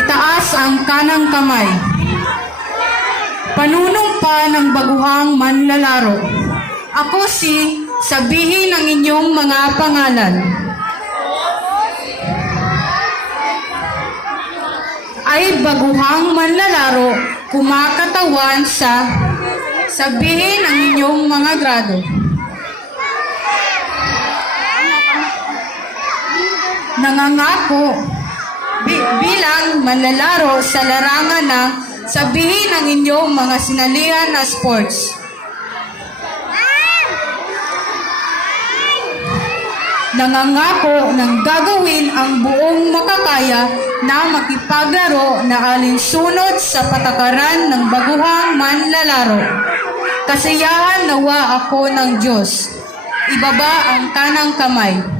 Itaas ang kanang kamay. Panunumpa ng baguhang manlalaro. Ako si, sabihin ang inyong mga pangalan. Ay baguhang manlalaro, kumakatawan sa, sabihin ang inyong mga grado. Nangangako, bilang manlalaro sa larangan ng, sabihin ang inyong mga sinalihan na sports. Nangangako ng gagawin ang buong makakaya na makipaglaro na alinsunod sa patakaran ng baguhang manlalaro. Kasiyahan nawa ako ng Diyos. Ibaba ang kanang kamay.